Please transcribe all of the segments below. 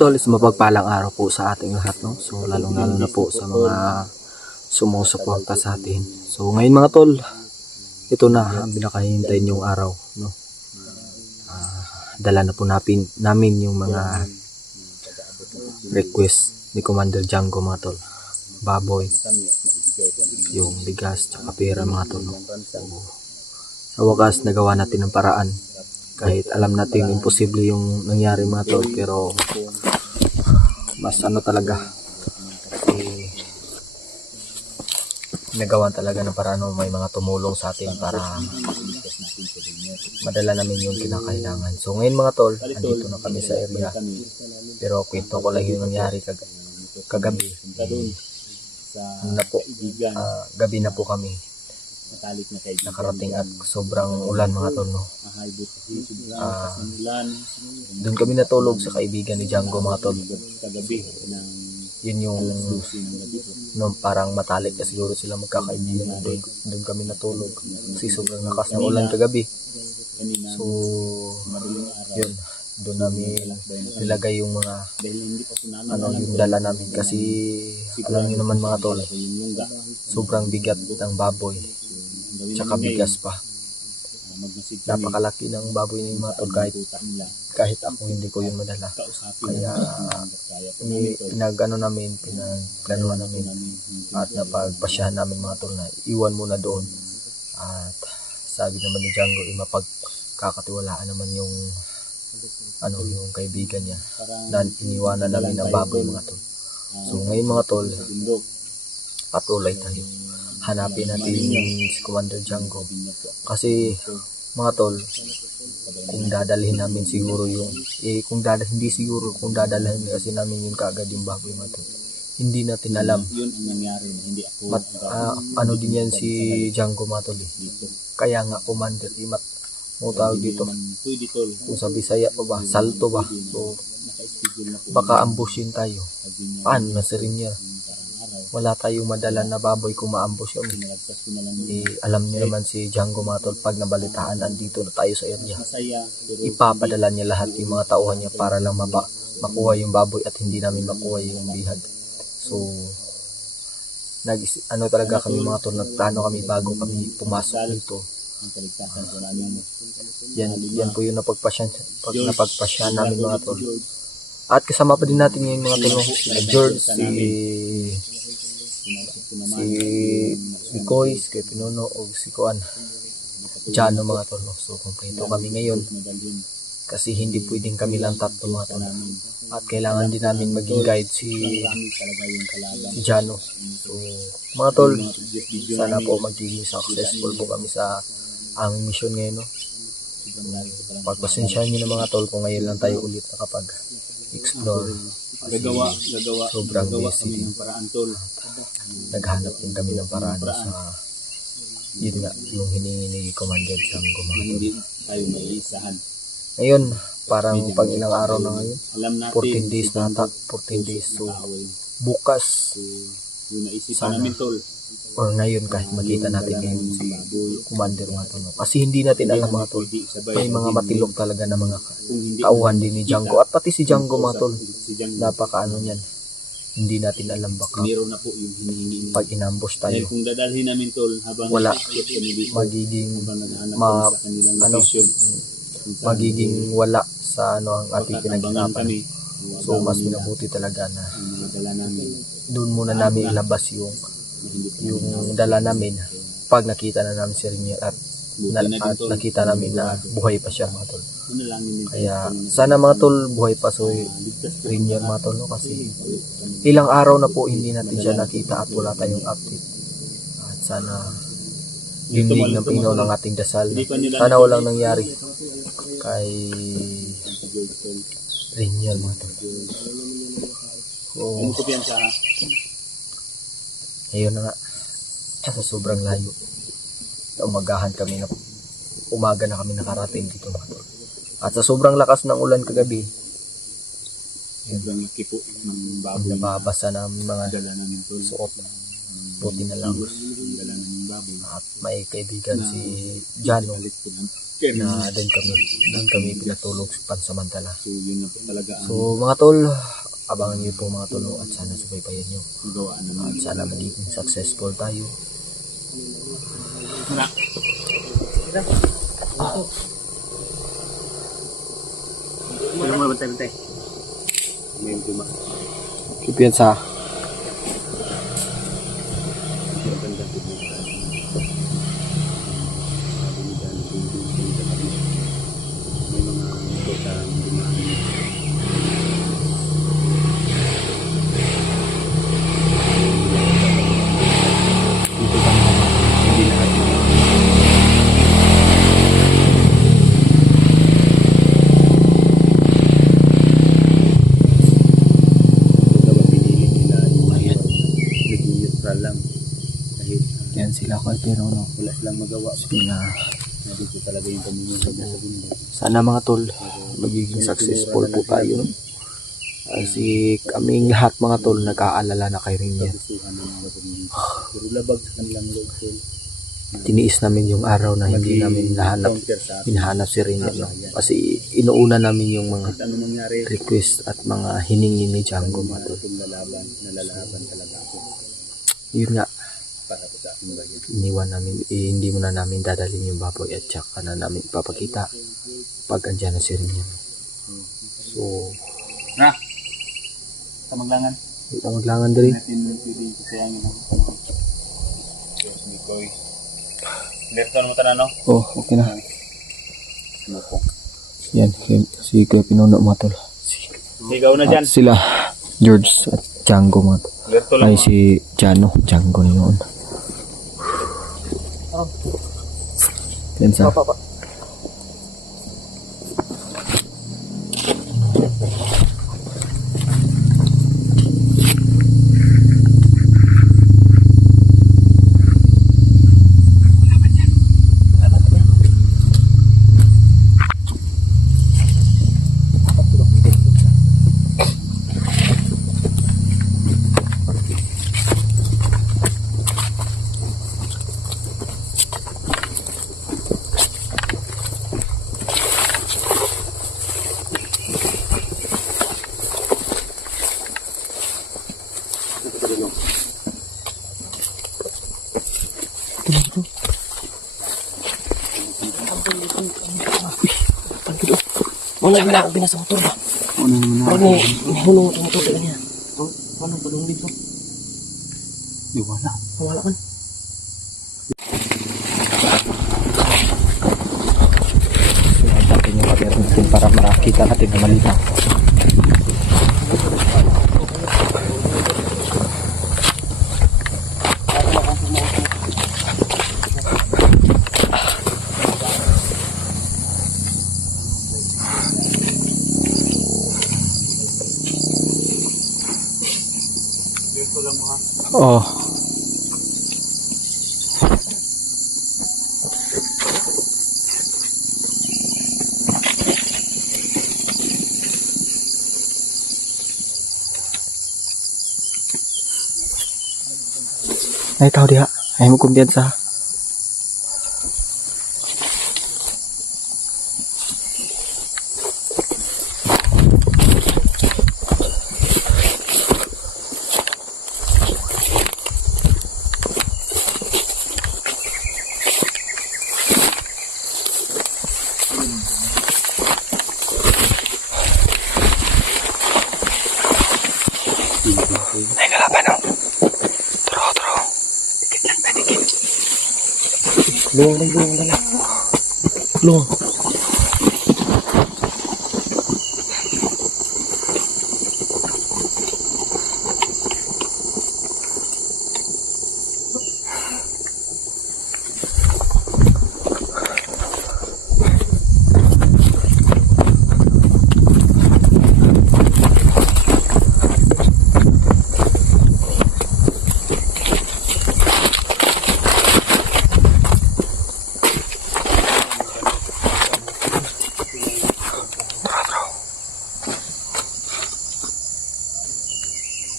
Tol, is mapagpalang araw po sa ating lahat, no? So lalong-lalo na po sa mga sumusuporta sa atin. So ngayon mga tol, ito na ang pinakahihintay niyong araw, no? Dala na po namin yung mga request ni Commander Django mga tol. Baboy, yung bigas, tsaka pera mga tol, no? So, sa wakas nagawa natin ng paraan. Kahit alam natin imposible yung nangyari mga tol, pero mas ano talaga, nagawa talaga ng paraan, may mga tumulong sa atin para madala namin yung kinakailangan. So ngayon mga tol, andito na kami sa area, pero kwento ko lang yung nangyari kagabi. Gabi na po kami nakarating at sobrang ulan mga tol, no? Doon kami natulog sa kaibigan ni Django mga tol. Yun yung no, parang matalik na siguro sila magkakaibigan. Doon kami natulog kasi sobrang lakas ng ulan kagabi. So yun, doon namin nilagay yung mga yung dala namin kasi alam niyo naman mga tol, sobrang bigat ng baboy tsaka bigas pa. Napakalaki ng baboy ng mga tol, kahit ako hindi ko yung madala. Kaya pinagplanuhan namin at napagpasyahan namin mga tol na iwan muna doon. At sabi naman ni Django, mapagkakatiwalaan naman yung yung kaibigan niya na iniwanan namin ng baboy mga tol. So ngayon mga tol, patuloy tayo. Hanapin natin si Commander Django kasi mga tol, kung dadalhin namin siguro yung kung dadalhin kasi namin yung kaagad yung baboy mga tol, hindi natin alam. Ano din yan si Django mga tol, kaya nga Commander, mo tawag dito, kung sa Bisaya pa ba, salto ba, so baka ambushin tayo. Paano na rin niya, wala tayong madala na baboy kung maambush yun. Alam niyo naman si Django mga tol, pag nabalitaan andito na tayo sa area, ipapadala niya lahat yung mga tauhan niya para lang makuha yung baboy at hindi namin makuha yung bihag. So talaga kami mga tol, nagplano kami bago kami pumasok dito. Yan po yung napagpasyahan namin mga tol. At kasama pa din natin ngayon mga tol, si George, si Koy, si Pinuno, o si Kuan Jano mga tol. So kumpleto kami ngayon kasi hindi pwedeng kami lang tatlo mga tol, at kailangan din namin maging guide si Jano. So mga tol, sana po magiging successful po kami sa ang mission ngayon, no? Pagpasensyahan nyo na mga tol kung ngayon lang tayo ulit nakapag-explore kasi sobrang busy din. Naghanap din kami ng paraan sa yun nga, yung hiningi ni Commander Django mga tol. Ngayon, parang pag ilang araw na ngayon, 14 days na ata, 14 days. So bukas sana or ngayon, kahit makita natin ngayon si Commander mga tol, kasi hindi natin alam mga tol, may mga matilok talaga na mga tauhan din ni Django, at pati si Django mga tol, napakaano niyan, hindi natin alam, baka pag inambush tayo, wala, magiging wala sa ang ating pinaghirapan. So mas minabuti talaga na doon muna namin ilabas yung dala namin pag nakita na namin si Rinier at nakita namin na buhay pa siya mga tol. Kaya sana mga tol buhay pa so Rinier mga tol, no? Kasi ilang araw na po hindi natin siya nakita at wala tayong update. At sana dinig ng Panginoon ng ating dasal. Sana walang nangyari kay Rinier mga tol. So, ayun na nga, sa sobrang layo. Umagahan kami na umaga na kami nakarating dito mga tol. At sa sobrang lakas ng ulan kagabi, sobrang laki po ng baboy. Nababasa namin mga Dala namin tol. suot. Buti na lang. Dala namin baboy. At may kaibigan si Jano Galit po ng na doon kami pinatulog pansamantala. So yun na po talaga ang So mga tol, abangan niyo po mga tol at sana subaybayan niyo. gawa naman. At sana magiging successful tayo. Wala mo bantay-bantay. May duma. Kipiyansa. May mga kota duma. Hindi lahat pinili nila yung mga naging neutral lang kahit Yan sila ko pero no. wala silang magawa. Sila. Dito talaga yung pamumuhay niya sa bundok. Sana mga tol, magiging successful po tayo. Kasi kaming lahat mga tol nag-aalala na kay Rinier. Kagustuhan ng mga dito. Pero labag sa kanilang loob tol. Tiniis namin yung araw na hindi namin Counter sa atin. hinahanap si Rinier. No? Kasi inuuna namin yung mga Kahit ano mangyari, request at mga hiningi ni Django mga tol. itong nalalaban talaga ako Yun nga, para po sa aking bayan. iniwan namin, hindi muna namin dadalhin yung baboy at saka na namin ipapakita pag andyan na si Rinier. So, Na! Sa maglangan. ito maglangan din. Natin pwede kasayangin ang panahon. Diyos ni Koy. Lerto mo tanan, no? Oh, okay na. Ano po? Yan, si Kuya Pinuno mga tol. Sigaw na dyan. At sila, George at Django mga tol. Lerto lang Ay, mo. si Django na yun. Yan sa. Muna na ako binasa motor ba? Ano naman na? Parang may hulong ang motor niya. Paano padung dito? Di wala. Wala kan. Natin yung camera natin para makakita natin ng malita. Lerto lang mo ha. Oh. Ay tahu dia, ay mo kumpiyansa. Ay kalaban no. Tro. Dikit lang, dikit. Luwang, dali. Luwang.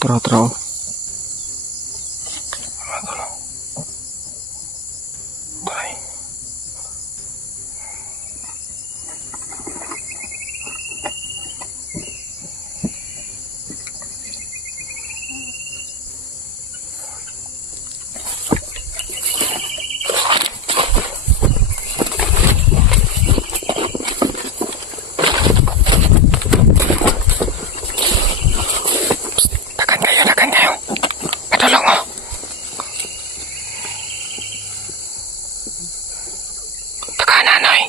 Tara. Dagan kayo. Patulong mo. Taka nanay.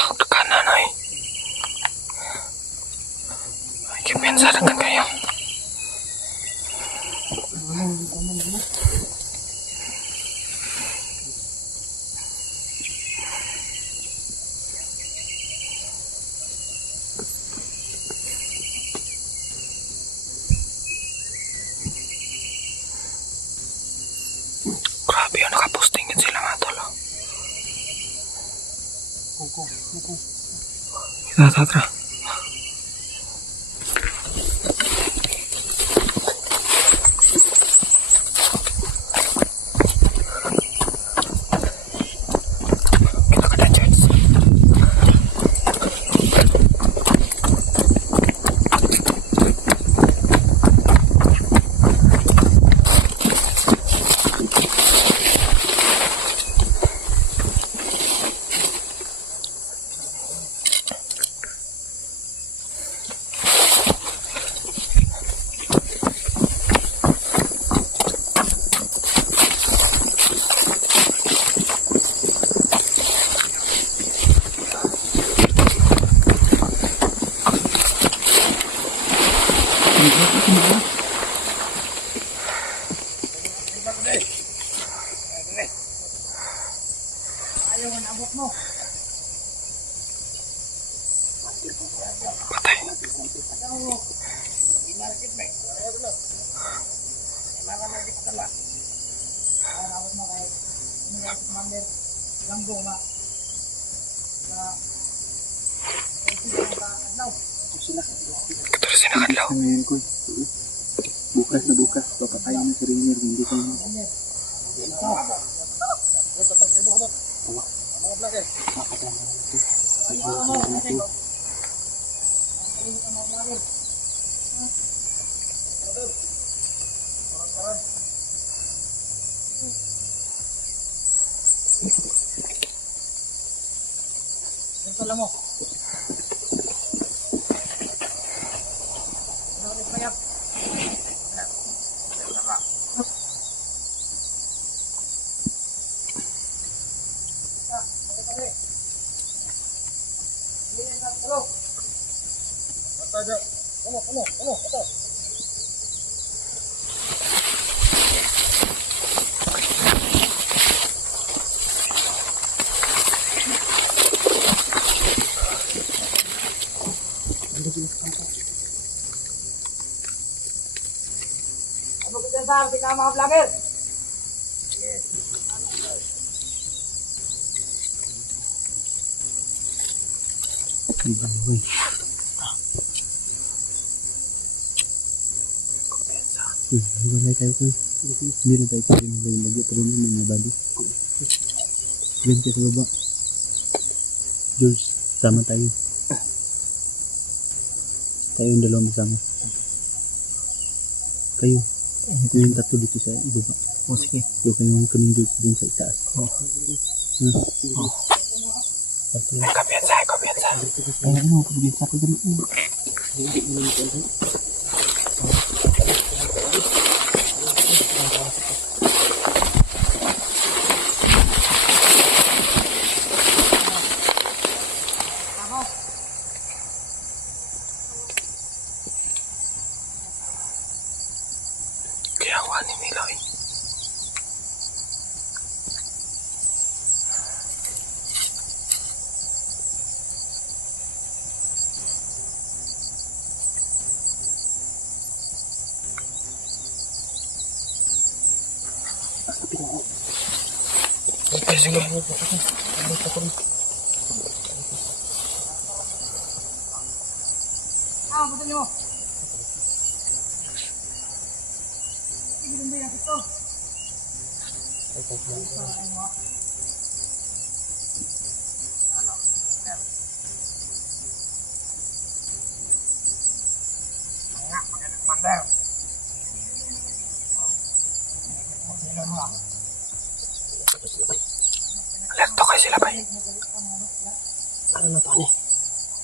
Taka nanay. Ay, kipensa dagan kayo. Grabe yun, nakaposting yun sila mga tol. Tara. Kita ka dyan, Jens. Patay. Ito rin sinakadlaw. Ngayon ko. Bukas na bukas. Papatay na si Rainier. Hindi ko na. Ano ko dyan sa ating mga vlogger? Hiwalay tayo ko. Hindi na tayo pwede mag-lagay. Pero na mga bali. Ganyan tayo sa baba. George, sama tayo. Tayo yung dalawang masama. Kayo. Ito yung tatlo dito sa ibaba. O sige. Doon kayong kaming George dun sa itaas. Kapiyansa. Ay, ano, pag-ibig sa akin ganun. Kaya kuhanin nila eh. Okay, sige. Betul nyo. Ibigin mo yan ito. Alerto kayo sila ba? Ano na to, eh?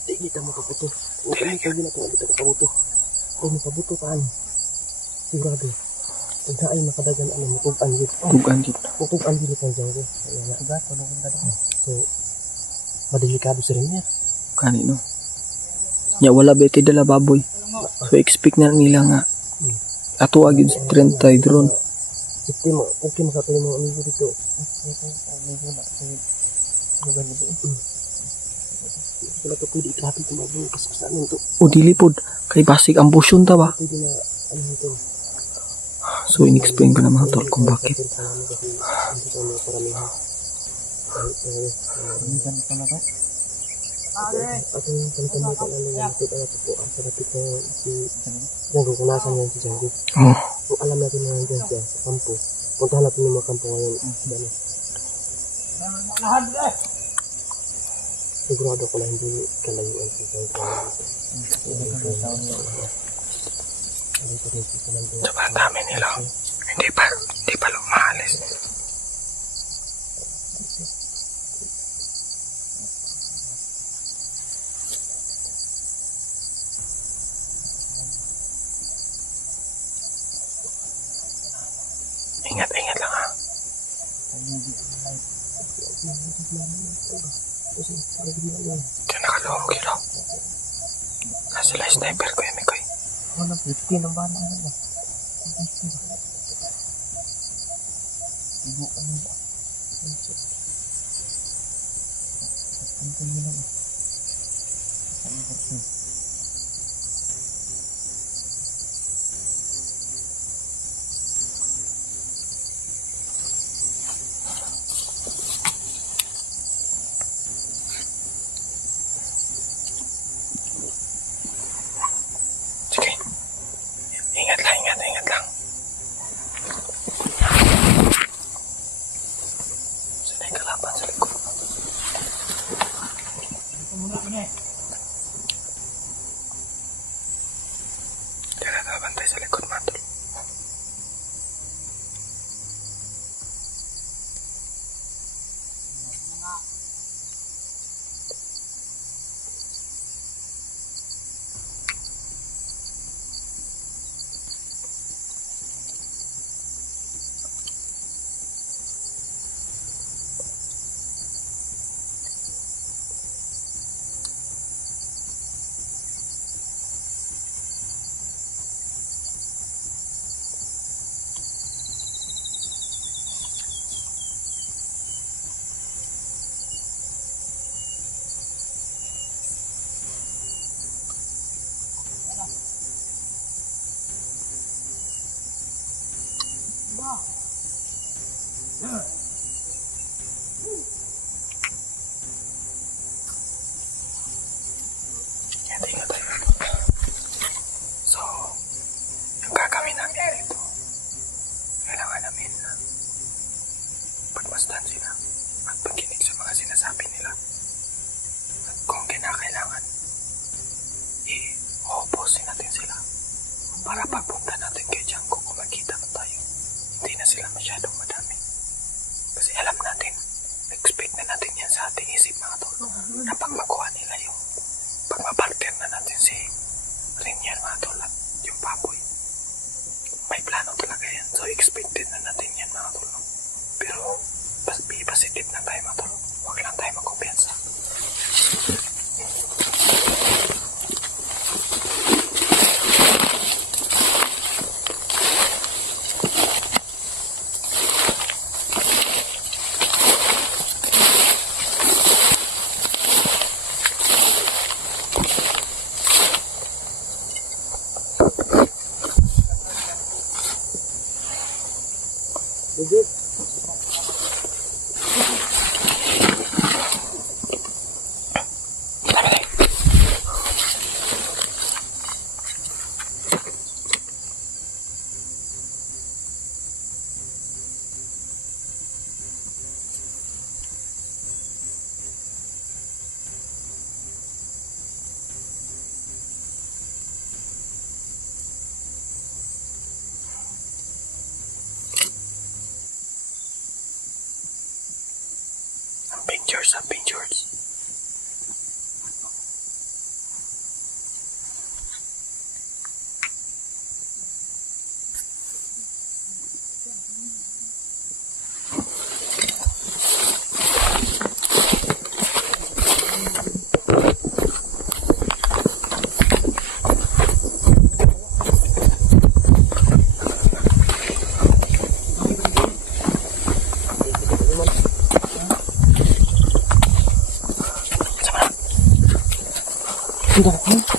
Di kita mo kaputo. Huwag kami kayo na ito kaputo. Kung makabuto taan, sigurado. Pag na ay makadagan, matugan yun. Tugan dito. Matugan yun ito dyan ko. Kaya nga. Diba? Tulungan ka rin. So, madelikado sa rin yan. Kanino? Ya, wala ba iti dala baboy. So, expect na nila nga. Ato agad sa 30 drone. Sipti mo, okay makapili mga amigo dito. Amigo na. Ano ba nito? Wala to pwede ikapit yung mga kasasanan to. O dilipod. Kay basig ang busyon ta ba? Pwede na, ano ito. So, in-explain ko na mga tol kung bakit. Hindi ko na paramihan. Paramihan ito na to. At yung palitan mo ka lang yung ito po. Ang sarapit na si Django, kung nasan yan si Django. Oh. Kung alam natin na nandiyan siya sa kampo, puntahan natin yung mga kampo ngayon. Gano'n. Sigurado ko na hindi kalayuan si Django. Sobrang dami nila. Hindi pa lumaalis. Ingat lang ha. Diyan nakalawag yun ako. Nasa la sniper ko yung mikoy. Ano, 50 ng bala na. Sige. Ingat lang. Sanay kalaban sa likod. Tira na bantay sa likod, matol. Ingat tayo. So, yung gagawin namin dito, kailangan namin pagmasdan sila at pagkinig sa mga sinasabi nila. At kung kinakailangan, i-opposin natin sila para pagpunta natin kay Django kung magkita na tayo. Hindi na sila masyadong madami. Kasi alam natin, expect na natin yan sa ating isip mga tol. Na pag makuha nila yung, pag mapartner na natin si Rinyan mga tol at yung baboy, may plano talaga yan. So expected na natin yan mga tol. No? Pero be positive na tayo mga tol. Huwag lang tayo magkumpiyansa. Hindi. Ang pictures. Hindi.